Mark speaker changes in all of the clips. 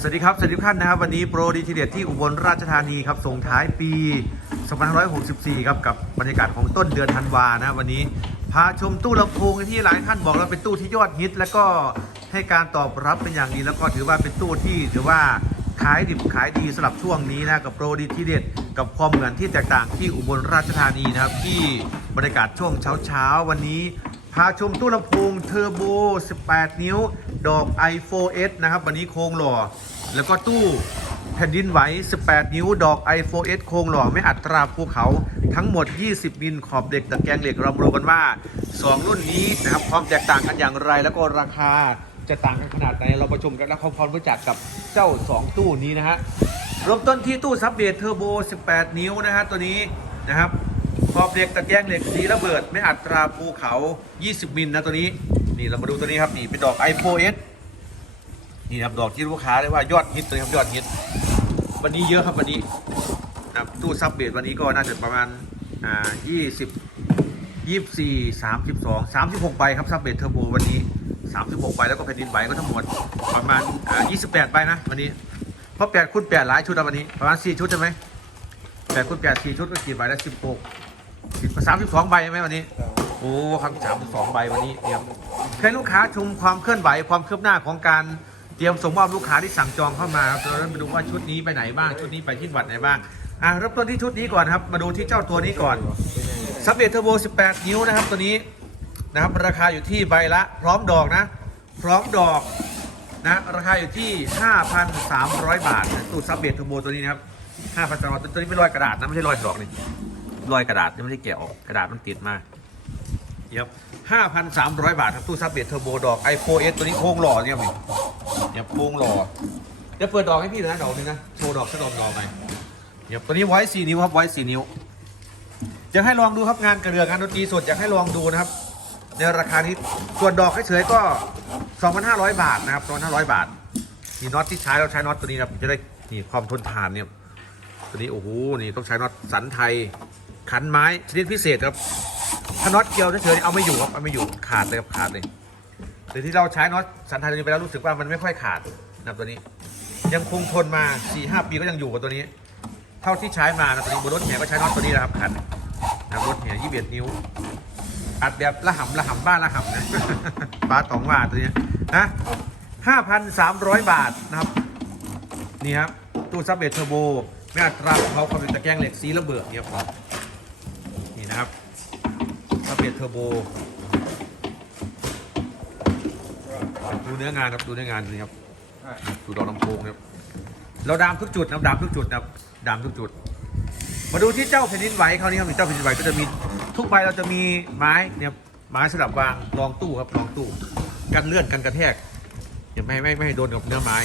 Speaker 1: สวัสดีครับสวัสดีทุกท่านนะครับวันนี้โปรดีทีเด็ดที่อุบลราชธานีครับส่งท้ายปี2564 ครับกับบรรยากาศของต้นเดือนธันวานะวันนี้พาชมตู้ลำโพงที่หลายท่านบอกเราเป็นตู้ที่ยอดฮิต แล้วก็ให้การตอบรับเป็นอย่างดีแล้วก็ถือว่าเป็นตู้ที่ถือว่าขายดิบขายดีสำหรับช่วงนี้นะกับโปรดีทีเด็ดกับความเหมือนที่แตกต่างที่อุบลราชธานีนะครับที่บรรยากาศช่วงเช้าๆวันนี้ พาชมตู้ลำโพงเทอร์โบ 18 นิ้ว ดอก i4S นะครับ วันนี้โครงหล่อ แล้วก็ตู้แผ่นดินไหว 18 นิ้ว ดอก i4S โครงหล่อไม่อัตราภูเขา ทั้งหมด 20 มิลขอบเหล็กตะแกรงเหล็กเรามาดูกันว่า 2 รุ่นนี้นะครับ ความแตกต่างกันอย่างไร แล้วก็ราคาจะต่างกันขนาดไหน เราประชุมกันและความรู้จักกับเจ้า 2 ตู้นี้นะฮะเริ่มต้นที่ตู้ซับเบสเทอร์โบ 18 นิ้วนะฮะตัวนี้นะครับ ขอบเหล็กตะแกรงเหล็กสีระเบิด ไม่อัตราภูเขา 20 มิลนะตัวนี้ นี่เรามาดูตัวนี้ครับนี่เป็นดอก i4S นี่ครับดอกที่ลูกค้าเรียกว่ายอดฮิตเลยครับยอดฮิตวันนี้เยอะครับวันนี้นะตู้ซับเบสวันนี้ก็น่าจะประมาณอ่า20 24 32 36ใบครับซับเบสเทอร์โบวันนี้ 36ใบแล้วก็แผ่นดินไหวก็ทั้งหมดประมาณอ่า28ใบนะวันนี้เพราะ8คูณ8หลายชุดแล้ววันนี้ประมาณ4ชุดใช่ไหม8คูณ8 4ชุดก็กี่ใบแล้ว16 32ใบใช่ไหมวันนี้ โอ้ครับสามสิบสองใบวันนี้เตรียมให้ลูกค้าชมความเคลื่อนไหวความคืบหน้าของการเตรียมส่งมอบลูกค้าที่สั่งจองเข้ามาเราเริ่มไปดูว่าชุดนี้ไปไหนบ้าง ชุดนี้ไปที่วัดไหนบ้างอะเริ่มต้นที่ชุดนี้ก่อนครับ มาดูที่เจ้าตัวนี้ก่อนซับเบทเทอร์โบ18 นิ้วนะครับตัวนี้นะครับราคาอยู่ที่ใบละพร้อมดอกนะ พร้อมดอกนะราคาอยู่ที่ 5,300 บาทตู้ซับเบทเทอร์โบตัวนี้นะครับ5,300ตัวนี้เป็นรอยกระดาษนะไม่ใช่รอยดอกนี่ รอยกระดาษนี่ไม่ได้แกะออกกระดาษมันติดมาครับ5,300บาทครับตู้ซับเบทเทอร์โบดอก i4S ตัวนี้โค้งหล่อเนี่ยครับนี่เนี่ยโค้งหล่อเดี๋ยวเปิดดอกให้พี่นะดอกหนึงนะโชว์ดอกสักดอกดอกหน่อยเนี่ยตัวนี้ไว้4นิ้วครับไว้4นิ้วอยากให้ลองดูครับงานกระเรืองานดนตรีสดอยากให้ลองดูนะครับ ในราคานี้ส่วนดอกเฉยๆก็ 2,500 บาทนะครับ2,500 บาทนี่น็อตที่ใช้เราใช้น็อตตัวนี้ครับจะได้นี่ความทนทานเนี่ยตัวนี้โอ้โหนี่ต้องใช้น็อตสันไทย ขันไม้ชนิดพิเศษครับถ้าน็อตเกลียวเฉยๆเอาไม่อยู่ครับเอาไม่อยู่ขาดเลยครับขาดเลยแต่ที่เราใช้น็อตสันทยตันไปแล้วรู้สึกว่ามันไม่ค่อยขาดนะครับตัวนี้ ยังคงทนมา4ีหปีก็ยังอยู่กับตัวนี้ เท่าที่ใช้มานะตัวนี้บนรถแห่ก็ใช้น็อตตัวนี้นะครับขันนะรถแห่ยี่สิบเอ็ดนิ้วอัดแบบละหำละหำบ้านละหำนะปลาตองว่าตัวนี้นะห้าพันสามร้อยบาทนะครับนี่ครับตู้ซับเบทเทอร์โบแม่อัตราของเขาความเป็นตะแกรงเหล็กสีระเบิดเนี่ยครับ ซับเบทเทอร์โบ ดูเนื้องานครับ ดูเนื้องานนี่ครับ ดูดอกลำโพงครับ เราดามทุกจุดนะครับดามทุกจุดนะครับดามทุกจุด มาดูที่เจ้าแผ่นดินไหวคราวนี้ครับเจ้าแผ่นดินไหวก็จะมีทุกใบเราจะมีไม้เนี่ยไม้สำหรับวางรองตู้ครับรองตู้ กันเลื่อนกันกระแทกอย่าไม่ให้ไม่ไม่ให้โดนกับเนื้อไม้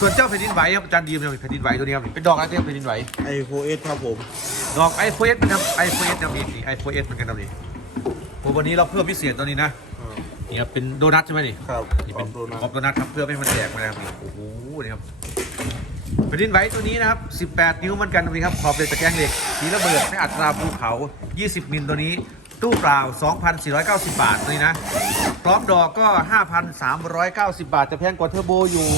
Speaker 1: ส่วนเจ้าแผ่นดินไหวครับอาจารย์ดีมเนี่ยแผ่นดินไหวตัวนี้ครับเป็นดอกอะไรที่แผ่นดินไหว
Speaker 2: ไอโฟเอสครับผม
Speaker 1: ดอกไอโฟเอสนะครับไอโฟเอสนะนี่ไอโฟเอสเหมือนกันครับนี่ โอ้วันนี้เราเพิ่มพิเศษตัวนี้นะนี่ครับเป็นโดนัทใช่ไหมนี่
Speaker 2: ครับ
Speaker 1: นี่เป็น
Speaker 2: ขอบคุณนะ
Speaker 1: ขอบโดนัทครับเพื่อไม่ให้มันแตกมานะครับนี่โอ้โหนี่ครับแผ่นดินไหวตัวนี้นะครับ 18 นิ้วเหมือนกันตรงนี้ครับขอบเหล็กตะแกรงเหล็กสีระเบิดไม่อัตราภูเขา 20 มิลตัวนี้ ตู้เปล่า 2,490 บาทตัวนี้นะพร้อมดอกก็ 5,390 บาท จะแพงกว่าเทอร์โบอยู่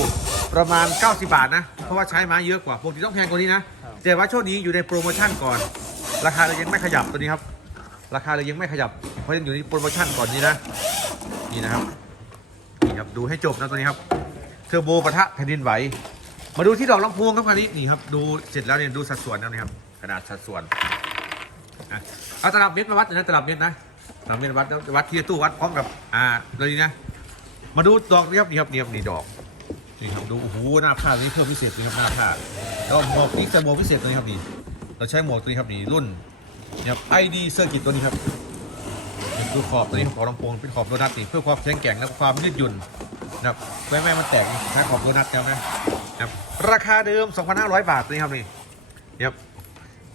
Speaker 1: ประมาณ 90 บาทนะ เพราะว่าใช้ไม้เยอะกว่าปกติต้องแพงกว่านี้นะแต่ว่าช่วงนี้อยู่ในโปรโมชั่นก่อน ราคาเรายังไม่ขยับตัวนี้ครับ ราคาเรายังไม่ขยับ เพราะยังอยู่ในโปรโมชั่นก่อนนี้นะ นี่นะครับ นี่ครับดูให้จบนะตัวนี้ครับเทอร์โบปะทะแผ่นดินไหว มาดูที่ดอกลำโพงครับคราวนี้ นี่ครับดูเสร็จแล้วเนี่ยดูสัดส่วนแล้วนะครับขนาดสัดส่วนอะเอาตลับเมตรมาวัดนะตลับเมตรนะตลับเมตรวัดวัดที่ตู้วัดพร้อมกับอ่าเลยนี่นะ มาดูดอกนี่ครับนี่ครับนี่ครับนี่ดอกนี่ครับดูโอ้โหหน้าผ้าตัวนี้เพิ่มพิเศษนี่ครับหน้าผ้าแล้วหมวกนี่จะหมวกพิเศษตัวนี้ครับนี่เราใช้หมวกตัวนี้ครับนี่รุ่น นี่ครับไอดีเซอร์กิตตัวนี้ครับดูขอบตัวนี้ขอบลำโพงเป็นขอบโดนัทนี่เพื่อความแข็งแกร่งและความยืดหยุ่นนะครับไม่ไม่มันแตกใช้ขอบโดนัทครับนะครับราคาเดิม 2,500 บาทตัวนี้ครับนี่นี่ครับ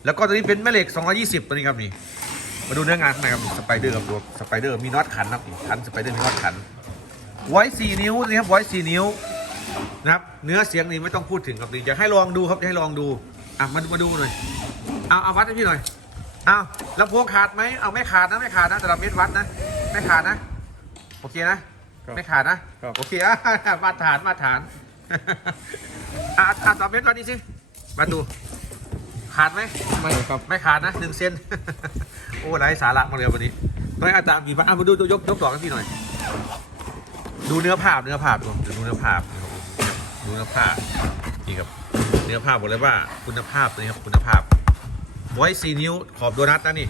Speaker 1: แล้วก็ตัวนี้เป็นแม่เหล็ก 220 ตัวนี้ครับนี่มาดูเนื้องานข้างในครับสไปเดอร์ครับตัวสไปเดอร์มีน็อตขันนะครับนี่ขันสไปเดอร์มีน็อตขันไว้4นิ้วนี่ครับไว้4นิ้วนะครับเนื้อเสียงนี่ไม่ต้องพูดถึงครับนี่อยากให้ลองดูครับอยากให้ลองดูอะมามาดูหน่อยเอาเอาวัดให้พี่หน่อย อาลำโพงขาดไหมเอาไม่ขาดนะไม่ขาดนะแต่เราเม็ดวัดนะไม่ขาดนะ โอเคนะไม่ขาดนะโอเคอะมาตรฐานมาตรฐานอะอะสามเมตรวันนี้สิมาดู ขาดไหม
Speaker 2: ไม่ครับ
Speaker 1: ไม่ขาดนะหนึ่งเซน โอ้ไรสาระมาเลยวันนี้ต้องให้อาจารย์มีบ้างอะมาดูดูยกยกดอกกันพี่หน่อย ดูเนื้อผ้าเนื้อผ้าดูดูเนื้อผ้าดูเนื้อผ้านี่ครับ เนื้อผ้าบอกเลยว่าคุณภาพนี่ครับคุณภาพ ไว้สี่นิ้วขอบโดนัทนะนี่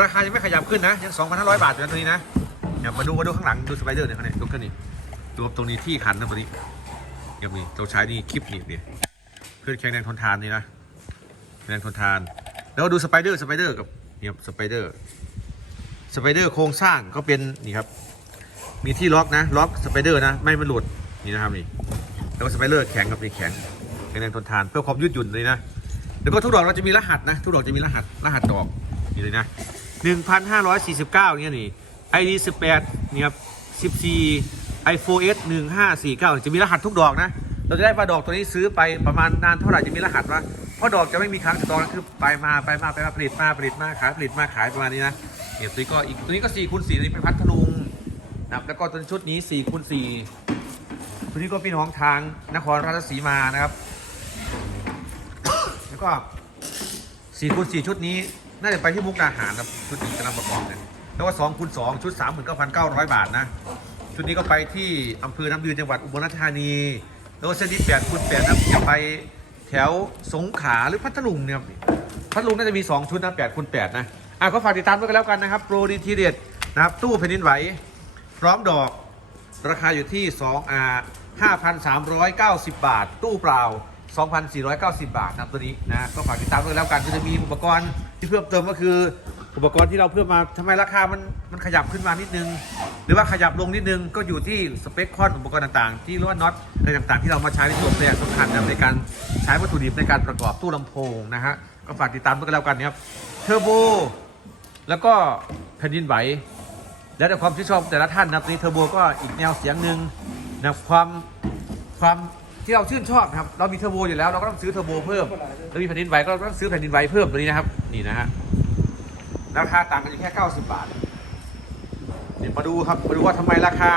Speaker 1: ราคายังไม่ขยับขึ้นนะ ยัง 2,500 บาทอยู่นะตัวนี้นะเนี่ยมาดูมาดูข้างหลังดูสไปเดอร์เนี่ยเขาเนี่ยยกขึ้นนี่ดูกับตรงนี้ที่ขันนะตัวนี้ยังมีเราใช้นี่คลิปนี่นี่เพื่อแข็งแรงทนทานนี่นะแรงทนทาน แล้วดูสไปเดอร์สไปเดอร์กับเนี่ยสไปเดอร์สไปเดอร์โครงสร้างก็เป็นนี่ครับมีที่ล็อกนะล็อกสไปเดอร์นะไม่มันหลุดนี่นะครับนี่แล้วสไปเดอร์แข็งกับนี่แข็งแข็งแรงทนทานเพื่อความยืดหยุ่นเลยนะ แล้วก็ทุกดอกเราจะมีรหัสนะ ทุกดอกจะมีรหัสรหัสดอกนี่เลยนะ1,549เนี่ยนี่ ID 18นี่ครับ14 iPhone S 1549จะมีรหัสทุกดอกนะ เราจะได้ว่าดอกตัวนี้ซื้อไปประมาณนานเท่าไหร่จะมีรหัสว่าเพราะดอกจะไม่มีค้างดอกนะคือไปมาไปมาไปมาผลิตมาผลิตมาขายผลิตมาขายประมาณนี้นะเนี่ยตัวนี้ก็อีกตัวนี้ก็4คูณ4ตัวนี้เป็นพัทลุงนะครับแล้วก็ตัวชุดนี้4คูณ4ตัวนี้ก็พี่น้องทางนครราชสีมานะครับ แล้วก็4คูณ4ชุดนี้ น่าจะไปที่มุกดาหารครับชุดนี้กำลังประกอบเนี่ยแล้วก็2คูณ2ชุด39,900บาทนะ ชุดนี้ก็ไปที่อำเภอน้ำยืนจังหวัดอุบลราชธานี แล้วก็เส้นที่8คูณ8นะจะไปแถวสงขลาหรือพัทลุงเนี่ยครับพัทลุงน่าจะมี2ชุดนะ8คูณ8นะอะก็ฝากติดตามด้วยกันแล้วกันนะครับโปรดีทีเด็ดนะครับตู้แผ่นดินไหวพร้อมดอกราคาอยู่ที่2อ่า5,390 บาท ตู้เปล่า 2,490 บาทนะตัวนี้นะก็ฝากติดตามด้วยแล้วกันก็จะมีอุปกรณ์ที่เพิ่มเติมก็คือ อุปกรณ์ที่เราเพิ่มมาทำไมราคามันมันขยับขึ้นมานิดนึง หรือว่าขยับลงนิดนึงก็อยู่ที่สเปคคอนอุปกรณ์ต่างๆ ที่เรียกว่าน็อตอะไรต่างๆ ที่เรามาใช้ในส่วนประหยัดสำคัญนะในการใช้วัตถุดิบในการประกอบตู้ลำโพงนะฮะก็ฝากติดตามด้วยกันแล้วกันนะครับเทอร์โบแล้วก็แผ่นดินไหวแล้วแต่ความชื่นชอบแต่ละท่านนะครับนี่เทอร์โบก็อีกแนวเสียงหนึ่งนะความความ ที่เราชื่นชอบนะครับเรามีเทอร์โบอยู่แล้วเราก็ต้องซื้อเทอร์โบเพิ่มแล้วมีแผ่นดินไหวก็ต้องซื้อแผ่นดินไหวเพิ่มตัวนี้นะครับ นี่นะฮะราคาต่างกันอยู่แค่90 บาทเดี๋ยวมาดูครับมาดูว่าทำไมราคา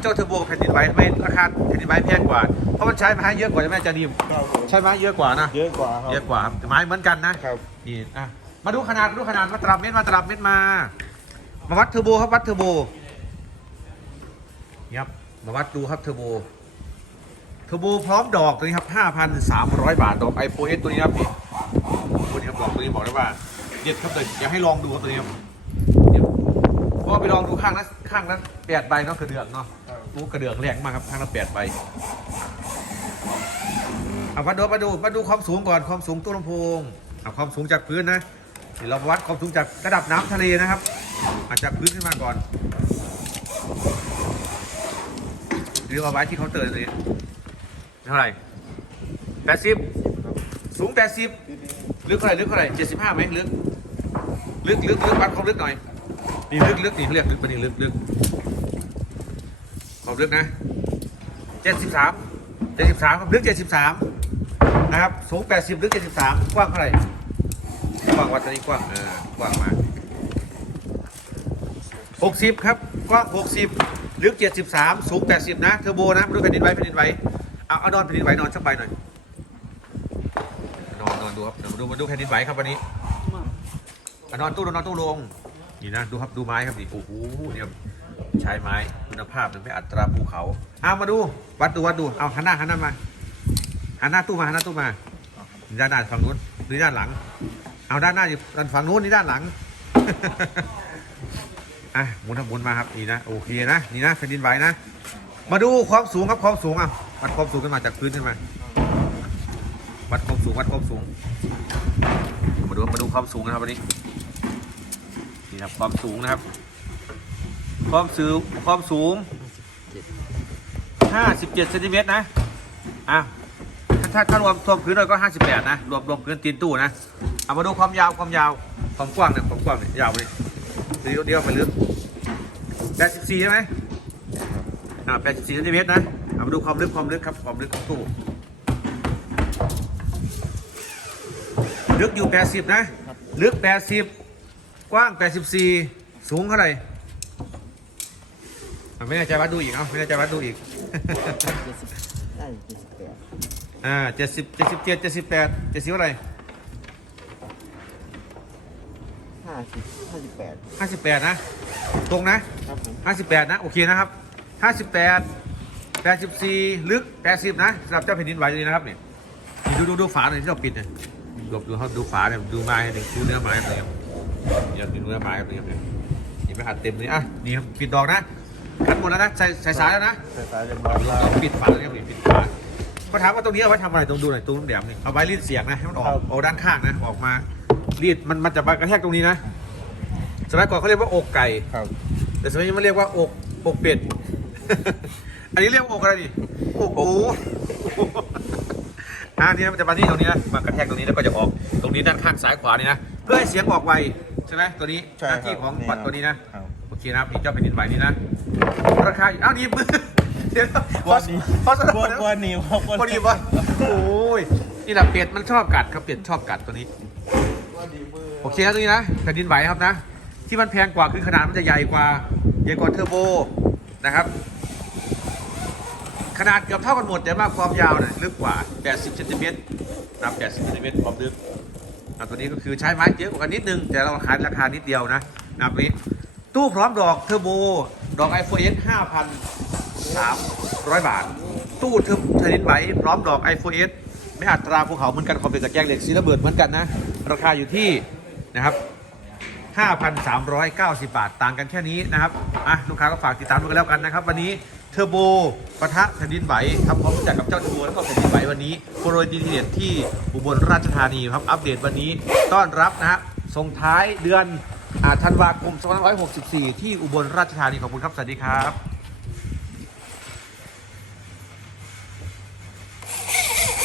Speaker 1: เจ้าเทอร์โบกับแผ่นดินไหวทำไมราคาแผ่นดินไหวแพงกว่า เพราะมันใช้ไม้เยอะกว่าใช่ไหมอาจารย์ดีม
Speaker 2: ครับผม
Speaker 1: ใช้ไม้เยอะกว่านะ
Speaker 2: เยอะกว่าครับ
Speaker 1: เยอะกว่าครับแต่ไม้เหมือนกันนะ
Speaker 2: ครับ
Speaker 1: นี่อะมาดูขนาดมาดูขนาดมาตลับเม็ดมาตลับเม็ดมา มาวัดเทอร์โบครับวัดเทอร์โบนี่ครับมาวัดดูครับเทอร์โบเทอร์โบพร้อมดอกตัวนี้ครับ 5,300 บาทดอก iPhone S ตัวนี้ครับพี่ตัวนี้ครับดอกตัวนี้บอกได้ว่าเด็ดครับเลยอยากให้ลองดูครับตัวนี้ครับเนี่ยเพราะว่าไปลองดูข้างละข้างละแปดใบเนาะกระเดือกเนาะโอ้กระเดือกแรงมากครับข้างละแปดใบเอามาดูมาดูมาดูความสูงก่อนความสูงตู้ลำโพงเอาความสูงจากพื้นนะเดี๋ยวเราวัดความสูงจากระดับน้ำทะเลนะครับ อาจจากพื้นขึ้นมาก่อนหรือเอาไว้ที่เคาน์เตอร์เลย ท่าไหร่แปดสิบสูงแปดสิบลึกเท่าไหร่ลึกเท่าไหร่เจ็ดสิบห้าไหมลึกลึกลึกลึกวัดความลึกหน่อยนี่ลึกลึกนี่เขาเรียกลึกไปนี่ลึกลึกความลึกนะ73 73ครับลึก73นะครับสูง80ลึก73กว้างเท่าไหร่กว้างวัดตอนนี้กว้างเออกว้างมา60ครับกว้าง60ลึก73สูง80นะเทอร์โบนะมาดูแผ่นดินไหวแผ่นดินไหว เอาเอานอนแผ่นดินไหวนอนสักใบหน่อยนอนนอนดูครับเดี๋ยวมาดูมาดูแผ่นดินไหวครับวันนี้อะนอนตู้ลงนอนตู้ลงนี่นะดูครับดูไม้ครับดิโอ้โหเนี่ยใช้ไม้คุณภาพมันไม่อัตราภูเขาเอามาดูวัดดูวัดดูเอาหันหน้าหันหน้ามาหันหน้าตู้มาหันหน้าตู้มาด้านหน้าฝั่งนู้นนี่ด้านหลัง เอาด้านหน้าอยู่ด้านฝั่งนู้นนี่ด้านหลังอะหมุนทำหมุนมาครับนี่นะโอเคนะนี่นะแผ่นดินไหวนะมาดูความสูงครับความสูงอะ วัดความสูงขึ้นมาจากพื้นขึ้นมา วัดความสูงวัดความสูง มาดูมาดูความสูงนะครับวันนี้ นี่ครับความสูงนะครับ ความสูงความสูง57เซนติเมตรนะ อะถ้าถ้าถ้ารวมรวมพื้นด้วยก็58นะ รวมรวมพื้นตีนตู้นะ เอามาดูความยาวความยาว ความกว้างเนี่ยความกว้างเนี่ยยาวไปเดี๋ยวเดี๋ยวไปลึก84ใช่ไหมอ่า84เซนติเมตรนะ เอามาดูความลึกความลึกครับความลึกของตู้ลึกอยู่ 80 นะ ลึก 80 กว้าง 84 สูงเท่าไหร่อะไม่แน่ใจวัดดูอีก เอาไม่แน่ใจวัดดูอีกอ่าเจ็ดสิบเจ็ดสิบเจ็ดเจ็ดสิบแปดเจ็ดสิบอะไร
Speaker 2: ห้าสิบห้าสิบแปด
Speaker 1: ห้าสิบแปดนะ ตรงนะ
Speaker 2: ครับผม
Speaker 1: ห้าสิบแปดนะ โอเคนะครับห้าสิบแปดแปดสิบสี่ลึกแปดสิบนะสำหรับเจ้าแผ่นดินไหวตัวนี้นะครับเนี่ยนี่ดูดูดูฝาหน่อยที่เราปิดเนี่ยดูดูเขาดูฝาเนี่ยดูไม้หนึ่งดูเนื้อไม้หน่อยครับเดี๋ยวดูเนื้อไม้ครับเนี่ยนี่ไม่ขัดเต็มเลยอะนี่ครับปิดดอกนะขัดหมดแล้วนะใส่ใส่สายแล้วนะ
Speaker 2: สายสายเรียบร้อยแล้ว
Speaker 1: เราปิดฝาเลยครับปิดฝาก็ถามว่าตรงนี้เอาไว้ทำอะไรตรงดูหน่อยตรงแหลมนี่เอาไว้รีดเสียงนะให้มันออกออกด้านข้างนะออกมารีดมันมันจะมากระแทกตรงนี้นะสมัยก่อนเขาเรียกว่าอกไก่
Speaker 2: ครับ
Speaker 1: แต่สมัยนี้มันเรียกว่าอกอกเป็ด อันนี้เรียกว่าอกอะไรดิอกหมูอ่านี่นะมันจะมาที่ตรงนี้นะมากระแทกตรงนี้แล้วก็จะออกตรงนี้ด้านข้างซ้ายขวานี่นะเพื่อให้เสียงออกไวใช่ไหมตัวนี้
Speaker 2: ใช่
Speaker 1: ห
Speaker 2: ครับ
Speaker 1: น้าที่ของปัดตัวนี้นะ
Speaker 2: ครับ
Speaker 1: โอเคนะครับนี่เจ้าแผ่นดินไหวนี่นะราคาอ้าวนี่มือเดี๋ยว
Speaker 2: กวนนี้
Speaker 1: พอส
Speaker 2: กวนกวนนี้ครับ
Speaker 1: พอดีวะโอ้ยนี่แหละเป็ดมันชอบกัดครับเป็ดชอบกัดตัวนี้
Speaker 2: กวนดีมือ
Speaker 1: โอเคครับตัวนี้นะแผ่นดินไหวครับนะ ที่มันแพงกว่าคือขนาดมันจะใหญ่กว่าใหญ่กว่าเทอร์โบนะครับ ขนาดเกือบเท่ากันหมดแต่ว่าความยาวเนี่ยลึกกว่า 80เซนติเมตรนะ80เซนติเมตรความลึกนะตัวนี้ก็คือใช้ไม้เยอะกว่านิดนึง แต่เราขายราคานิดเดียวนะนะตัวนี้ ตู้พร้อมดอกเทอร์โบ ดอก iPhone S 5,300บาท ตู้เทอร์เทอร์ดินไหวพร้อมดอก iPhone S ไม่อัตราภูเขาเหมือนกันความเป็นตะแกรงเหล็กสีระเบิดเหมือนกันนะ ราคาอยู่ที่นะครับ 5,390 บาท ต่างกันแค่นี้นะครับอะลูกค้าก็ฝากติดตามด้วยกันแล้วกันนะครับ วันนี้เทอร์โบปะทะแผ่นดินไหวทำความรู้จักกับเจ้าเทอร์โบแล้วก็แผ่นดินไหววันนี้โปรยดีทีเด่นที่อุบลราชธานีครับอัปเดตวันนี้ต้อนรับนะฮะส่งท้ายเดือนอาธันวาคม2564 ที่อุบลราชธานีขอบคุณครับสวัสดีครับ